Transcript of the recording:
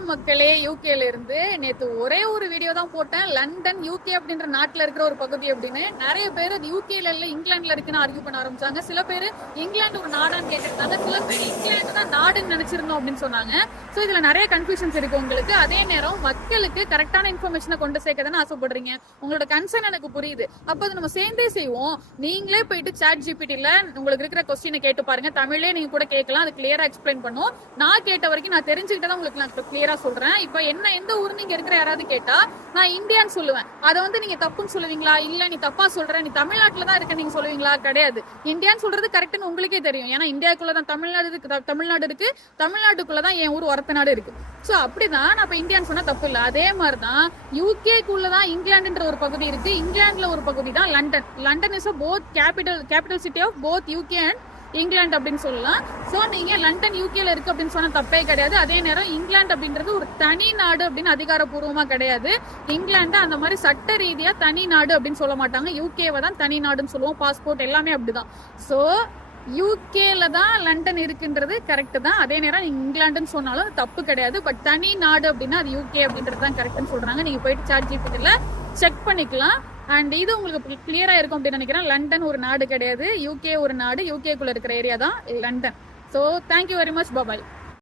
வணக்கம் மக்களே. யூகேல இருந்து நேத்து ஒரே ஒரு வீடியோ தான் போட்டேன். லண்டன் யூகே அப்படின்ற நாட்டுல இருக்கிற ஒரு பகுதி அப்படின்னு. நிறைய பேர் யூகேல இல்ல இங்கிலாந்துல இருக்குன்னு ஆர்கியூ பண்ண ஆரம்பிச்சாங்க. சில பேர் இங்கிலாந்து ஒரு நாடான்னு கேட்டிருந்தாங்க. சில பேர் இங்கிலாந்து தான் நாடுன்னு நினைச்சிருந்தோம் அப்படின்னு சொன்னாங்க. சோ இதுல நிறைய கன்ஃபியூஷன்ஸ் இருக்கு உங்களுக்கு. அதே நேரம் மக்களுக்கு கரெக்டான இன்ஃபர்மேஷனை கொண்டு சேர்க்கதானே ஆசைப்படுறீங்க. உங்களோட கன்சர்ன் எனக்கு புரியுது. அப்ப அதை நம்ம சேர்ந்தே செய்வோம். நீங்களே போயிட்டு சாட் ஜிபிடில உங்களுக்கு இருக்கிற கொஸ்டினை கேட்டு பாருங்க. தமிழ்லயே நீங்க கூட கேட்கலாம். அது கிளியரா எக்ஸ்பிளைன் பண்ணும். நான் கேட்ட வரைக்கும் நான் தெரிஞ்சுக்கிட்டதான் உங்களுக்கு நான் கிளியரா சொல்றேன். இப்ப என்ன எந்த ஊர் நீங்க இருக்கிற யாராவது கேட்டா நான் இந்தியான்னு சொல்லுவேன். அதை வந்து நீங்க தப்புன்னு சொல்லுவீங்களா? இல்ல நீ தப்பா சொல்ற, நீ தமிழ்நாட்டுல தான் இருக்க நீங்க சொல்லுவீங்களா? கிடையாது. இந்தியான்னு சொல்றது கரெக்ட்னு உங்களுக்கே தெரியும். ஏன்னா இந்தியாவுக்குள்ளதான் தமிழ்நாடு இருக்கு. தமிழ்நாட்டுக்குள்ளதான் என் ஊர் ஒரத்த நாடு இருக்கு. சோ அப்படிதான் நான் இப்ப இந்தியான்னு சொன்னா தப்பு இல்ல. அதே மாதிரிதான் யூகேக்குள்ளதான் இங்கிலாந்துன்ற ஒரு பகுதி இருக்கு. இங்கிலாந்துல ஒரு பகுதி தான் London. London is both capital city of both UK and England அப்படின்னு சொல்லலாம். சோ நீங்க லண்டன் யூகேல இருக்கு அப்படின்னு சொன்னா தப்பே கிடையாது. அதே நேரம் இங்கிலாந்து அப்படின்றது ஒரு தனி நாடு அப்படின்னு அதிகாரப்பூர்வமா கிடையாது. இங்கிலாந்து அந்த மாதிரி சட்ட ரீதியா தனி நாடு அப்படின்னு சொல்ல மாட்டாங்க. யூகேவை தான் தனி நாடுன்னு சொல்லுவோம். பாஸ்போர்ட் எல்லாமே அப்படிதான். சோ யூகேல தான் லண்டன் இருக்குன்றது கரெக்ட் தான். அதே நேரம் இங்கிலாந்துன்னு சொன்னாலும் தப்பு கிடையாது. பட் தனி நாடு அப்படின்னா அது யூகே அப்படின்றது தான் கரெக்ட்னு சொல்றாங்க. நீங்க போயிட்டு சாட் ஜிபிடில செக் பண்ணிக்கலாம். அண்ட் இது உங்களுக்கு கிளியரா இருக்கும் அப்படின்னு நினைக்கிறேன். லண்டன் ஒரு நாடு கிடையாது, யூகே ஒரு நாடு. யூகேக்குள்ள இருக்கிற ஏரியா தான் London. So thank you very much. பாய்.